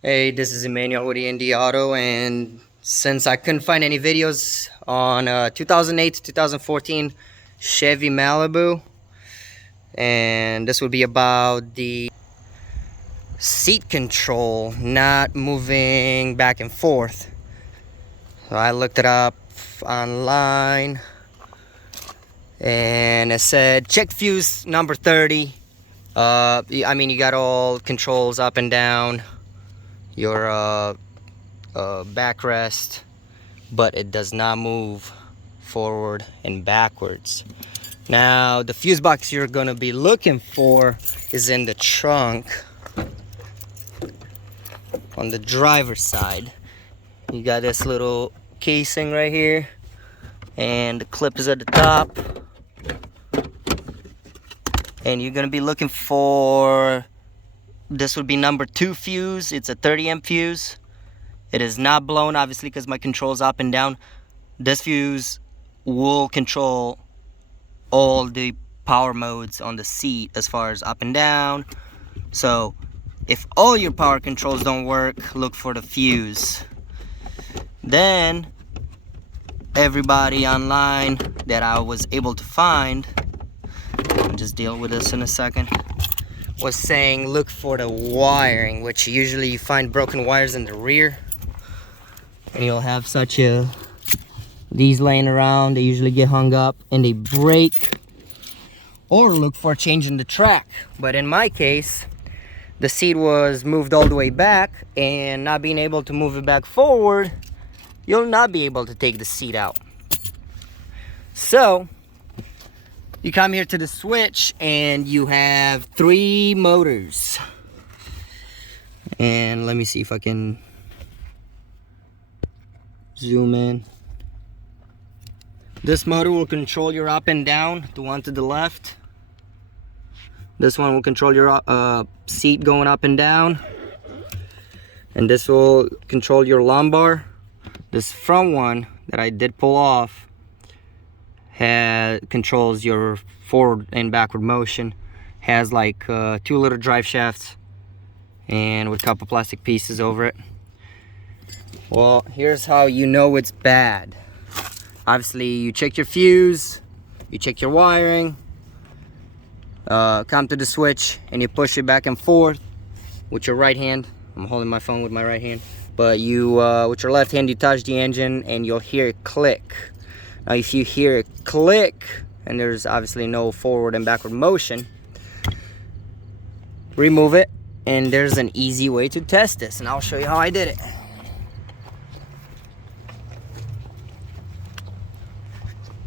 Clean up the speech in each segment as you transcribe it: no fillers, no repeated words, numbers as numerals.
Hey, this is Emmanuel with END Auto, and since I couldn't find any videos on 2008 to 2014 Chevy Malibu, and this would be about the seat control not moving back and forth. So I looked it up online, and it said check fuse number 30. I mean, you got all controls up and down, your backrest, but it does not move forward and backwards. Now, the fuse box you're gonna be looking for is in the trunk on the driver's side. You got this little casing right here, and the clip is at the top. And you're gonna be looking for, this would be number 2 fuse. It's a 30 amp fuse. It is not blown, obviously, because my control's up and down. This fuse will control all the power modes on the seat as far as up and down. So if all your power controls don't work, look for the fuse. Then everybody online that I was able to find, I'll just deal with this in a second, was saying look for the wiring, which usually you find broken wires in the rear, and you'll have such these laying around. They usually get hung up and they break, or look for changing the track. But in my case, the seat was moved all the way back, and not being able to move it back forward, you'll not be able to take the seat out. So you come here to the switch, and you have 3 motors. And let me see if I can zoom in. This motor will control your up and down, the one to the left. This one will control your seat going up and down. And this will control your lumbar. This front one that I did pull off controls your forward and backward motion. Has like 2 little drive shafts and with a couple plastic pieces over it. Well, here's how you know it's bad. Obviously, you check your fuse, you check your wiring, come to the switch, and you push it back and forth with your right hand. I'm holding my phone with my right hand, but you with your left hand you touch the engine, and you'll hear it click. Now if you hear it click and there's obviously no forward and backward motion, remove it, and there's an easy way to test this, and I'll show you how I did it.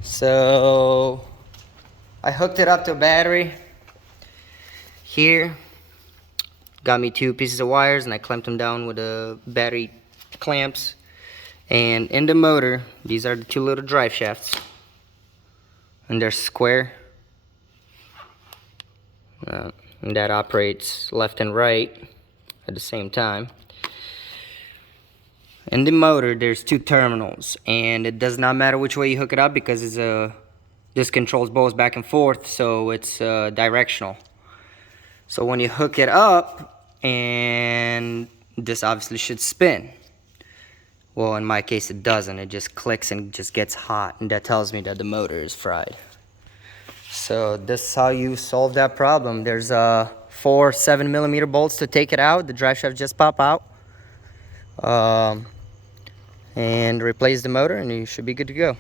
So I hooked it up to a battery here, got me 2 pieces of wires, and I clamped them down with the battery clamps. And in the motor, these are the 2 little drive shafts, and they're square, and that operates left and right at the same time. In the motor, there's 2 terminals, and it does not matter which way you hook it up, because this controls both back and forth, so it's directional. So when you hook it up, and this obviously should spin. Well, in my case it doesn't. It just clicks and just gets hot, and that tells me that the motor is fried. So this is how you solve that problem. There's 4 7mm bolts to take it out. The drive shaft just pop out. And replace the motor, and you should be good to go.